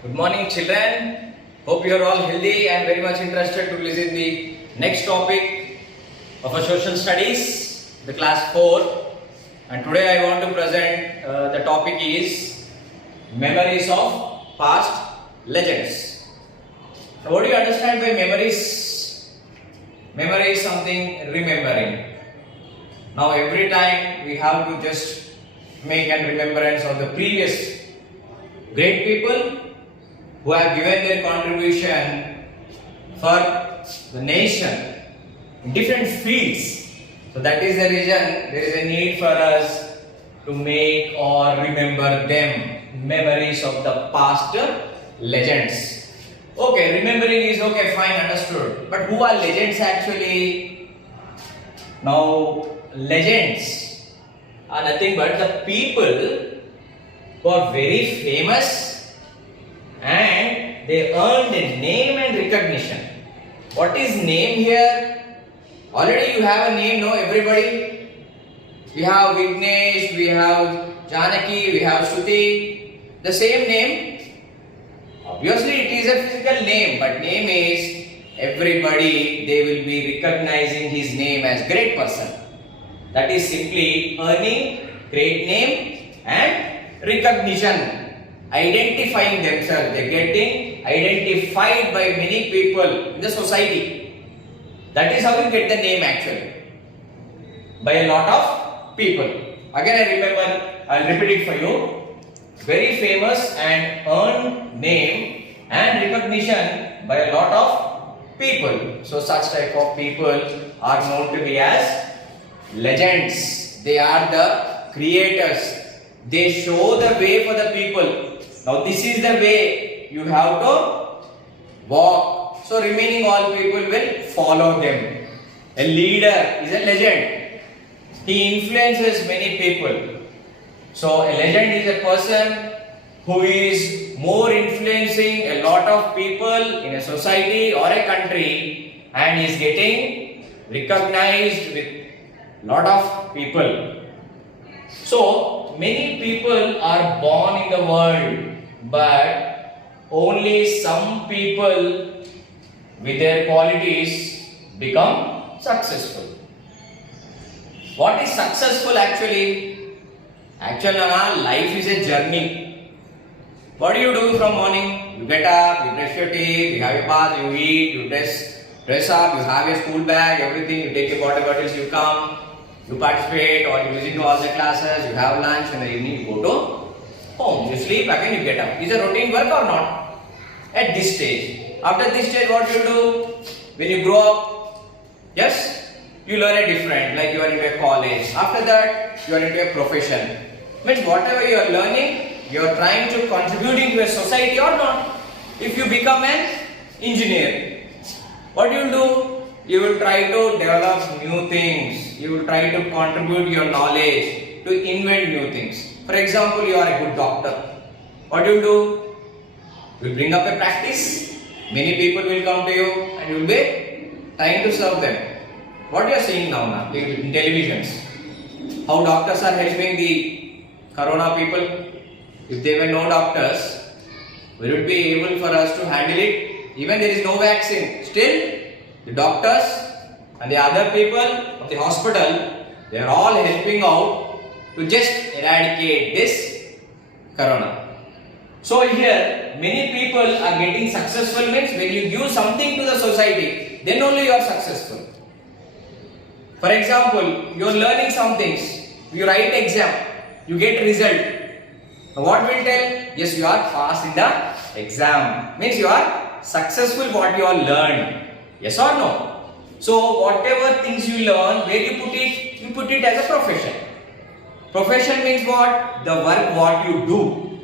Good morning, children. Hope you are all healthy and very much interested to listen the next topic of our social studies, the class 4. And today I want to present the topic is memories of past legends. So what do you understand by memories? Memory is something remembering. Now every time we have to just make an remembrance of the previous great people who have given their contribution for the nation in different fields. So that is the reason there is a need for us to make or remember them, memories of the past legends. Okay, remembering is okay, fine, understood. But who are legends actually? Now, legends are nothing but the people who are very famous and they earned a name and recognition. What is name here? Already you have a name, no, everybody? We have Vignesh, we have Janaki, we have Shruti. The same name. Obviously it is a physical name, but name is everybody, they will be recognizing his name as great person. That is simply earning great name and recognition. Identifying themselves, they are getting identified by many people in the society. That is how you get the name actually, by a lot of people. Again I remember, I will repeat it for you. Very famous and earned name and recognition by a lot of people. So such type of people are known to be as legends. They are the creators. They show the way for the people. Now this is the way you have to walk. So remaining all people will follow them. A leader is a legend. He influences many people. So a legend is a person who is more influencing a lot of people in a society or a country and is getting recognized with a lot of people. So many people are born in the world, but only some people with their qualities become successful. What is successful actually? Actually, life is a journey. What do you do from morning? You get up, you brush your teeth, you have a bath, you eat, you dress up, you have your school bag, everything, you take your water bottles, you come, you participate or you listen to all the classes, you have lunch, in the evening you go to home, you sleep, again you get up. Is a routine work or not? At this stage. After this stage, what you do? When you grow up, yes, you learn a different, like you are into a college. After that, you are into a profession. Means whatever you are learning, you are trying to contributing to a society or not. If you become an engineer, what you will do? You will try to develop new things. You will try to contribute your knowledge to invent new things. For example, you are a good doctor. What you will do? You will bring up a practice. Many people will come to you and you will be trying to serve them. What you are seeing now in televisions? How doctors are helping the corona people. If there were no doctors, we would be able for us to handle it. Even there is no vaccine. Still, the doctors and the other people of the hospital, they are all helping out to just eradicate this corona. So here, many people are getting successful means when you give something to the society, then only you are successful. For example, you are learning some things, you write exam, you get result. Now what will tell? Yes, you are passed in the exam. Means you are successful what you are learned. Yes or no? So whatever things you learn, where you put it? You put it as a profession. Profession means what? The work what you do.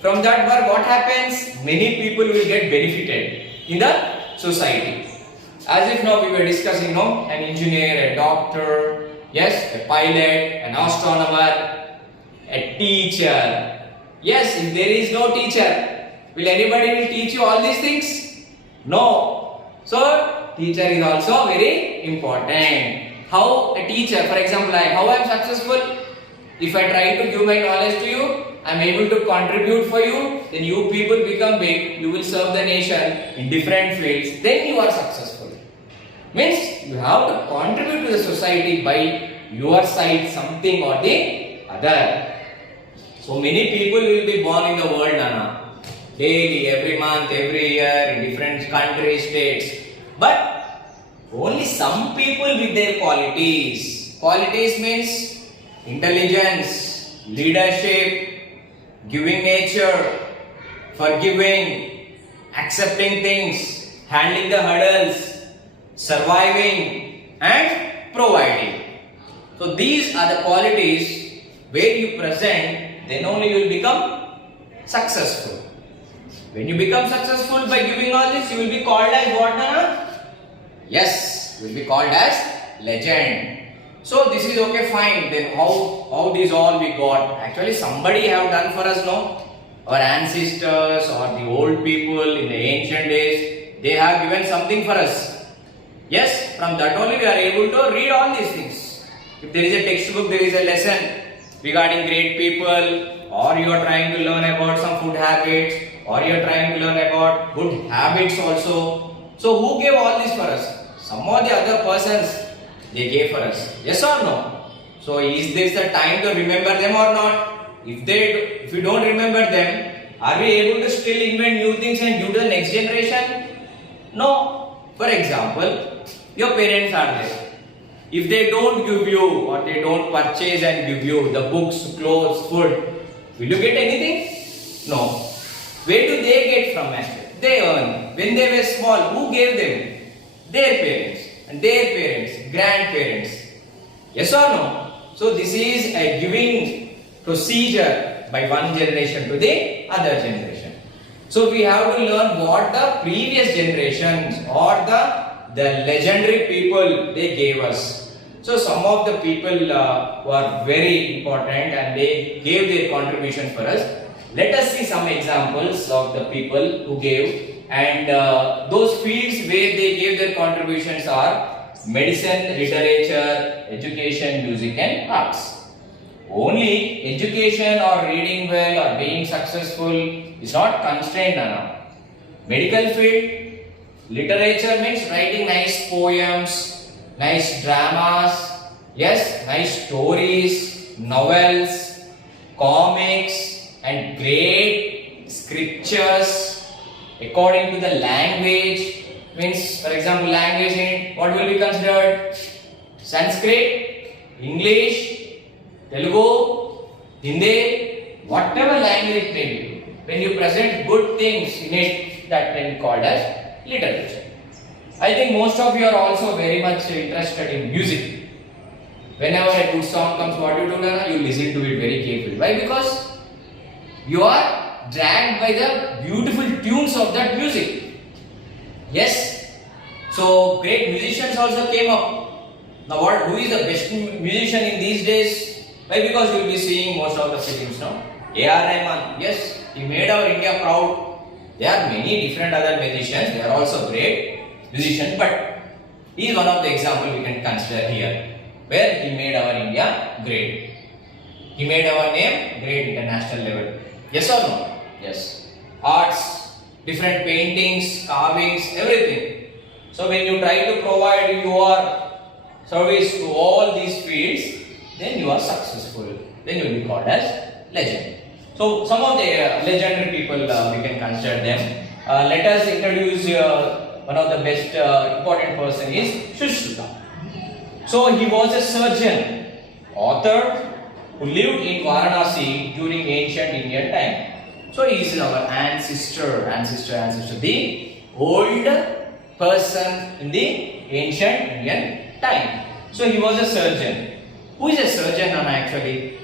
From that work what happens? Many people will get benefited in the society. As if now we were discussing an engineer, a doctor, yes, a pilot, an astronomer, a teacher. Yes, if there is no teacher, will anybody will teach you all these things? No. So teacher is also very important. How a teacher, for example, how I am successful? If I try to give my knowledge to you, I am able to contribute for you, then you people become big, you will serve the nation in different fields, then you are successful. Means you have to contribute to the society by your side, something or the other. So many people will be born in the world, Nana. Daily, every month, every year, in different countries, states. But only some people with their qualities. Qualities means intelligence, leadership, giving nature, forgiving, accepting things, handling the hurdles, surviving and providing. So these are the qualities where you present, then only you will become successful. When you become successful by giving all this, you will be called as what, Nana? Yes, you will be called as legend. So this is okay, fine. Then how these all we got? Actually somebody have done for us, no? Our ancestors or the old people in the ancient days, they have given something for us. Yes, from that only we are able to read all these things. If there is a textbook, there is a lesson regarding great people, or you are trying to learn about some food habits, or you are trying to learn about good habits also. So who gave all this for us? Some of the other persons they gave for us. Yes or no? So is this the time to remember them or not? If we don't remember them, are we able to still invent new things and give to the next generation? No. For example, your parents are there. If they don't give you or they don't purchase and give you the books, clothes, food, will you get anything? No. Where do they get from it? They earn. When they were small, who gave them? Their parents. And their parents, grandparents. Yes or no? So this is a giving procedure by one generation to the other generation. So we have to learn what the previous generations or the legendary people they gave us. So some of the people were very important and they gave their contribution for us. Let us see some examples of the people who gave. And those fields where they gave their contributions are medicine, literature, education, music and arts. Only education or reading well or being successful is not constrained, Nana. Medical field, literature means writing nice poems, nice dramas, yes, nice stories, novels, comics and great scriptures. According to the language, means for example language in what will be considered? Sanskrit, English, Telugu, Hindi, whatever language may be. When you present good things in it, that can be called as literature. I think most of you are also very much interested in music. Whenever a good song comes, what you do, Nana? You listen to it very carefully. Why? Because you are dragged by the beautiful tunes of that music. Yes. So great musicians also came up. Now who is the best musician in these days? Why? Because you will be seeing most of the films now. A.R. Rahman. Yes, he made our India proud. There are many different other musicians. They are also great musicians, but he is one of the examples we can consider here, where he made our India great. He made our name great international level. Yes or no? Yes. Arts, different paintings, carvings, everything. So when you try to provide your service to all these fields, then you are successful. Then you will be called as legend. So some of the legendary people we can consider them. Let us introduce one of the best important person is Sushruta. So he was a surgeon, author who lived in Varanasi during ancient Indian time. So he is our ancestor, the old person in the ancient Indian time. So he was a surgeon. Who is a surgeon, Nana, actually?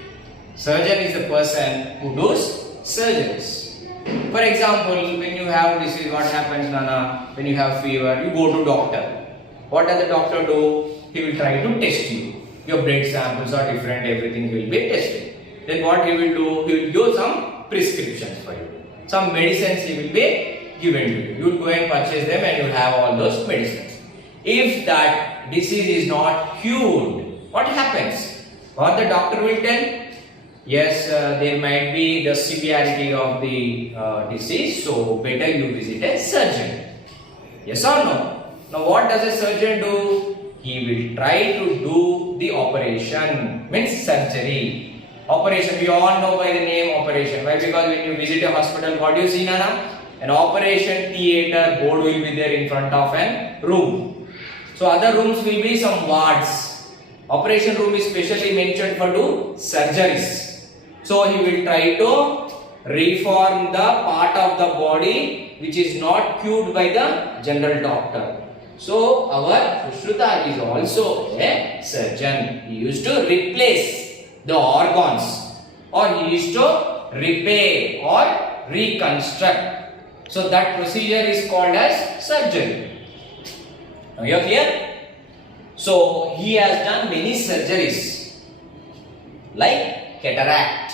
Surgeon is the person who does surgeries. For example, when you have disease, what happens, Nana? When you have fever, you go to doctor. What does the doctor do? He will try to test you. Your blood samples are different, everything will be tested. Then what he will do? He will give some prescriptions for you. Some medicines he will be given to you. You will go and purchase them and you will have all those medicines. If that disease is not cured, what happens? What the doctor will tell? yes, there might be the severity of the disease, so better you visit a surgeon. Yes or no? Now what does a surgeon do? He will try to do the operation, means surgery. Operation, we all know by the name operation. Why? Because when you visit a hospital, what do you see, Nana? An operation theatre board will be there in front of a room. So other rooms will be some wards. Operation room is specially mentioned for do surgeries. So he will try to reform the part of the body which is not cured by the general doctor. So our Sushruta is also a surgeon. He used to replace the organs, or he used to repair or reconstruct. So that procedure is called as surgery. Now you are clear? So he has done many surgeries like cataract,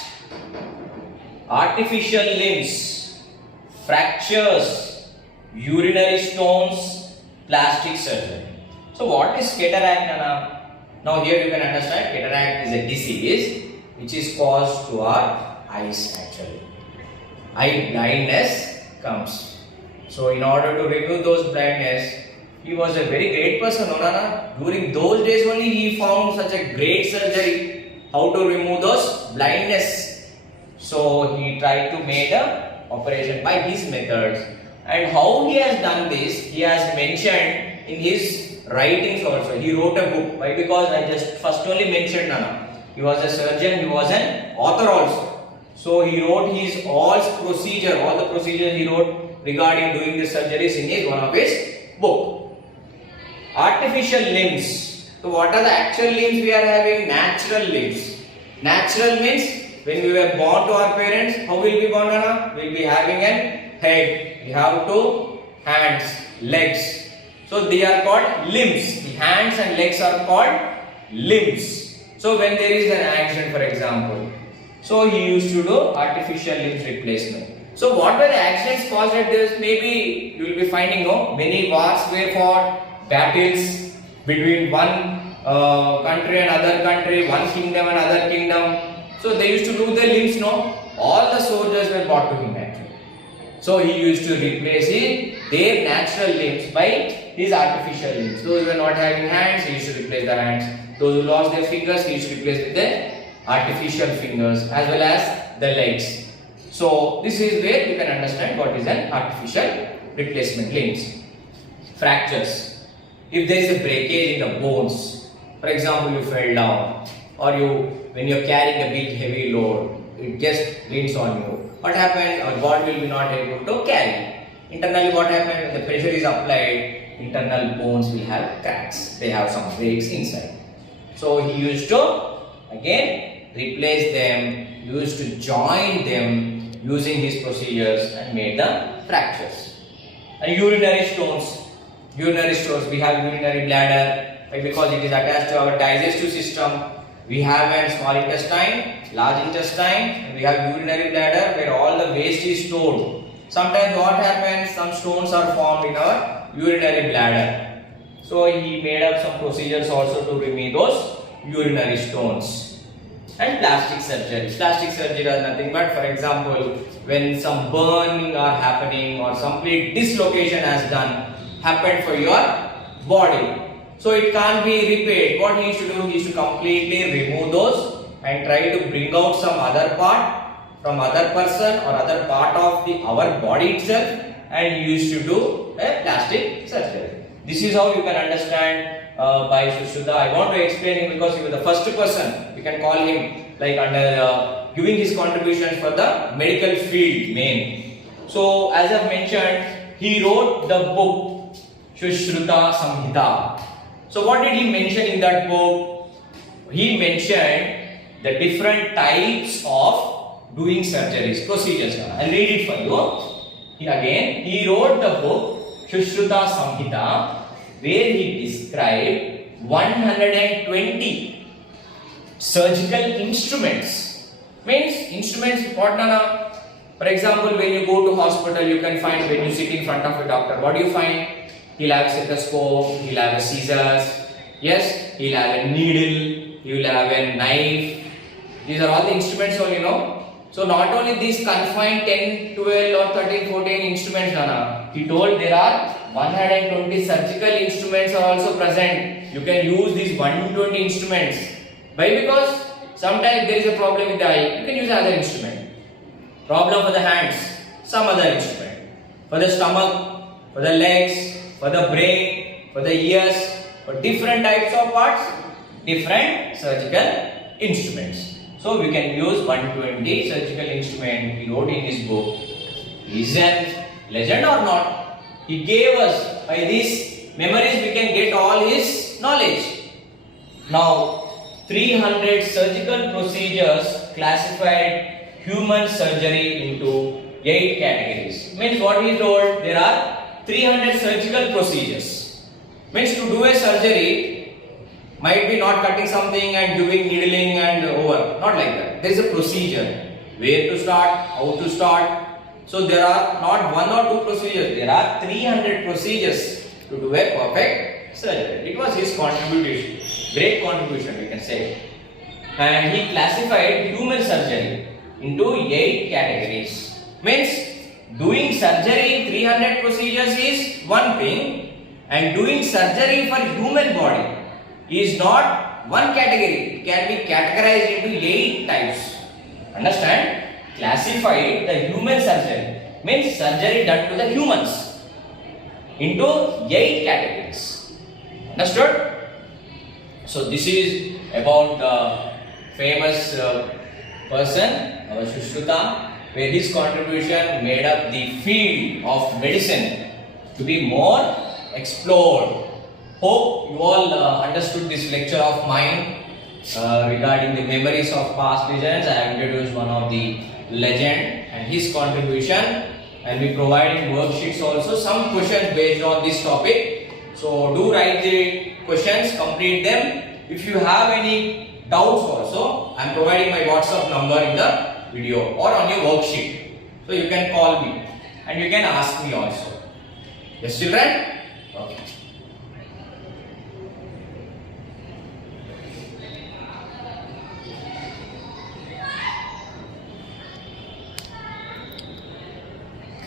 artificial limbs, fractures, urinary stones, plastic surgery. So what is cataract, Nana? Now here you can understand cataract is a disease which is caused to our eyes actually. Eye blindness comes. So in order to remove those blindness, he was a very great person, no, Nana? During those days only he found such a great surgery, how to remove those blindness. So he tried to make a operation by his methods. And how he has done this, he has mentioned in his writings also. He wrote a book. Why? Because I just first only mentioned Nana. He was a surgeon, he was an author also. So he wrote his all the procedures he wrote regarding doing the surgeries in his one of his book. Artificial limbs. So what are the actual limbs we are having? Natural limbs. Natural means when we were born to our parents, how will we born, Nana? We will be having an head. We have two hands, legs. So they are called limbs. The hands and legs are called limbs. So when there is an accident, for example, so he used to do artificial limbs replacement. So what were the accidents caused at this? Maybe you will be finding many wars were fought, battles between one country and other country, one kingdom and other kingdom. So they used to lose their limbs, no? All the soldiers were brought to him actually. So he used to replace their natural limbs by his artificial limbs. Those who were not having hands, he used to replace their hands. Those who lost their fingers, he used to replace with their artificial fingers as well as the legs. So this is where you can understand what is an artificial replacement limbs. Fractures. If there is a breakage in the bones, for example, you fell down, or when you are carrying a big heavy load, it just leans on you. What happens? Our body will be not able to carry. Internally what happens? When the pressure is applied, internal bones will have cracks. They have some breaks inside. So he used to again replace them, used to join them using his procedures and made the fractures. And urinary stones. Urinary stones, we have urinary bladder because it is attached to our digestive system. We have a small intestine, large intestine, and we have urinary bladder where all the waste is stored. Sometimes what happens, some stones are formed in our urinary bladder. So he made up some procedures also to remove those urinary stones. And plastic surgery. Plastic surgery is nothing but, for example, when some burning are happening or complete dislocation has happened for your body. So it can't be repaired. What he used to do, he used to completely remove those and try to bring out some other part from other person or other part of our body itself, and he used to do a plastic surgery. This is how you can understand by Sushruta. I want to explain him because he was the first person. We can call him like under giving his contributions for the medical field main. So as I mentioned, he wrote the book Sushruta Samhita. So what did he mention in that book? He mentioned the different types of doing surgeries, procedures. I'll read it for you. He wrote the book Sushruta Samhita, where he described 120 surgical instruments. Means instruments, what Nana? For example, when you go to hospital, you can find when you sit in front of a doctor, what do you find? He'll have a stethoscope, he'll have a scissors, yes, he'll have a needle, he will have a knife, These are all the instruments only, So not only these confined 10, 12 or 13, 14 instruments, Nana. He told there are 120 surgical instruments are also present. You can use these 120 instruments. Why? Because sometimes there is a problem with the eye, you can use other instrument. Problem for the hands, some other instrument. For the stomach, for the legs, for the brain, for the ears, for different types of parts, different surgical instruments. So we can use 120 surgical instruments. He wrote in his book. Is a legend or not? He gave us, by these memories we can get all his knowledge. Now 300 surgical procedures classified human surgery into 8 categories. Means what he told, there are 300 surgical procedures. Means to do a surgery, might be not cutting something and doing needling and over. Not like that. There is a procedure. Where to start, how to start. So there are not 1 or 2 procedures. There are 300 procedures to do a perfect surgery. It was his contribution. Great contribution, we can say. And he classified human surgery into 8 categories. Means doing surgery in 300 procedures is one thing, and doing surgery for human body is not one category. It can be categorized into 8 types. Understand? Classified the human surgery means surgery done to the humans into 8 categories. Understood? So this is about the famous person, our Sushruta, where his contribution made up the field of medicine to be more explored. Hope you all understood this lecture of mine regarding the memories of past legends. I have introduced one of the legend and his contribution, and we provided worksheets also, some questions based on this topic. So do write the questions, complete them. If you have any doubts also, I am providing my WhatsApp number in the video or on your worksheet. So you can call me and you can ask me also. Yes, children? Okay.